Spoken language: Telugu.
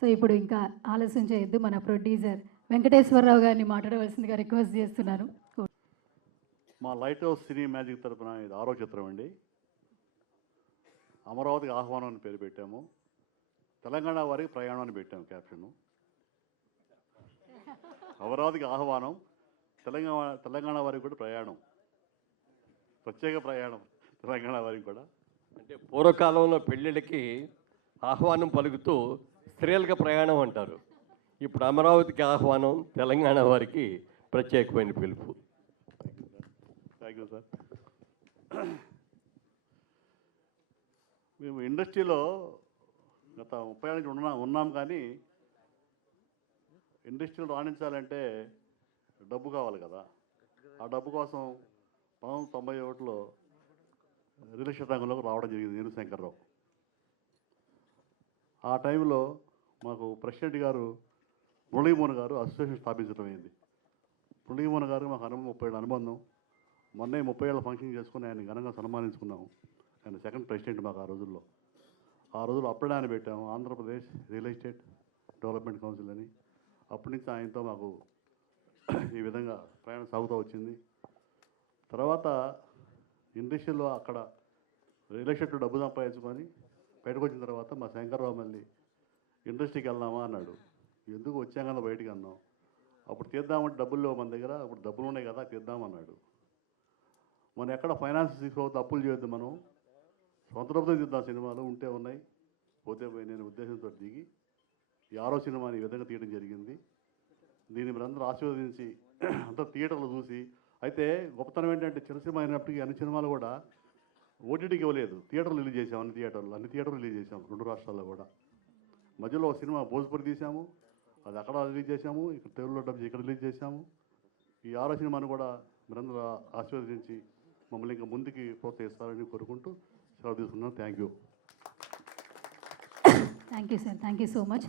సో ఇప్పుడు ఇంకా ఆలస్యం చేయొద్దు మన ప్రొడ్యూసర్ వెంకటేశ్వరరావు గారిని మాట్లాడవలసిందిగా రిక్వెస్ట్ చేస్తున్నాను. మా లైట్ హౌస్ సినీ మ్యాజిక్ తరపున ఇది ఆరో చిత్రం అండి. అమరావతికి ఆహ్వానం అని పేరు పెట్టాము. తెలంగాణ వారికి ప్రయాణం అని పెట్టాము క్యాప్షన్. అమరావతికి ఆహ్వానం తెలంగాణ తెలంగాణ వారికి కూడా ప్రయాణం. ప్రత్యేక ప్రయాణం తెలంగాణ వారికి కూడా. అంటే పూర్వకాలంలో పెళ్ళిళ్ళకి ఆహ్వానం పలుకుతూ స్త్రీలకు ప్రయాణం అంటారు. ఇప్పుడు అమరావతికి ఆహ్వానం తెలంగాణ వారికి ప్రత్యేకమైన పిలుపు. థ్యాంక్ యూ సార్ మేము ఇండస్ట్రీలో గత ముప్పై నుంచి ఉన్నా ఉన్నాం కానీ ఇండస్ట్రీలో రాణించాలంటే డబ్బు కావాలి కదా. ఆ డబ్బు కోసం పంతొమ్మిది వందల తొంభై ఒకటిలో రియల్ ఎస్టేట్ రంగంలోకి రావడం జరిగింది నేను శంకర్రావు ఆ టైంలో మాకు ప్రెసిడెంట్ గారు మురళీమోహన్ గారు అసోసియేషన్ స్థాపించడం అయింది. మురళీమోహన్ గారు మాకు అనుభవం ముప్పై ఏళ్ళ అనుబంధం. మొన్నే ముప్పై ఏళ్ళ ఫంక్షన్ చేసుకుని ఆయన ఘనంగా సన్మానించుకున్నాము. ఆయన సెకండ్ ప్రెసిడెంట్ మాకు ఆ రోజుల్లో. ఆ రోజుల్లో అప్పుడే ఆయన పెట్టాము. Andhra Pradesh real estate development council అని. అప్పటి నుంచి ఆయనతో మాకు ఈ విధంగా ప్రయాణం సాగుతూ వచ్చింది. తర్వాత ఇండస్ట్రీలో అక్కడ రియల్ ఎస్టేట్లో డబ్బు సంపాదించుకొని బయటకు వచ్చిన తర్వాత మా శంకర్రావు మళ్ళీ ఇండస్ట్రీకి వెళ్దామా అన్నాడు. ఎందుకు వచ్చాం కదా బయటకు? అన్నాం అప్పుడు తీద్దామంటే డబ్బులు లేవు మన దగ్గర అప్పుడు డబ్బులు ఉన్నాయి కదా తీద్దామన్నాడు మనం ఎక్కడ ఫైనాన్స్ తీసుకోవద్దు అప్పులు చేయొద్దు మనం. సొంత డబ్బుతో తీద్దాం సినిమాలు ఉంటే ఉన్నాయి. పోతే పోయి నేను ఉద్దేశంతో దిగి ఈ ఆరో సినిమాని ఈ విధంగా తీయడం జరిగింది. దీన్ని మీరందరూ ఆశీర్వదించి అంతా థియేటర్లు చూసి అయితే గొప్పతనం ఏంటంటే చిన్న సినిమా అయినప్పటికీ అన్ని సినిమాలు కూడా ఓటీటీకి ఇవ్వలేదు. థియేటర్లు రిలీజ్ చేసాం అన్ని థియేటర్లు అన్ని థియేటర్లు రిలీజ్ చేసాం రెండు రాష్ట్రాల్లో కూడా. మధ్యలో ఒక సినిమా భోజ్పురి తీసాము అది అక్కడ రిలీజ్ చేసాము ఇక్కడ తెలుగులో డబ్బు ఇక్కడ రిలీజ్ చేసాము ఈ ఆరో సినిమాను కూడా మీరందరూ ఆశీర్వదించి మమ్మల్ని ఇంకా ముందుకి ప్రోత్సహిస్తారని కోరుకుంటూ సెలవు తీసుకున్నాను thank you thank you sir thank you so much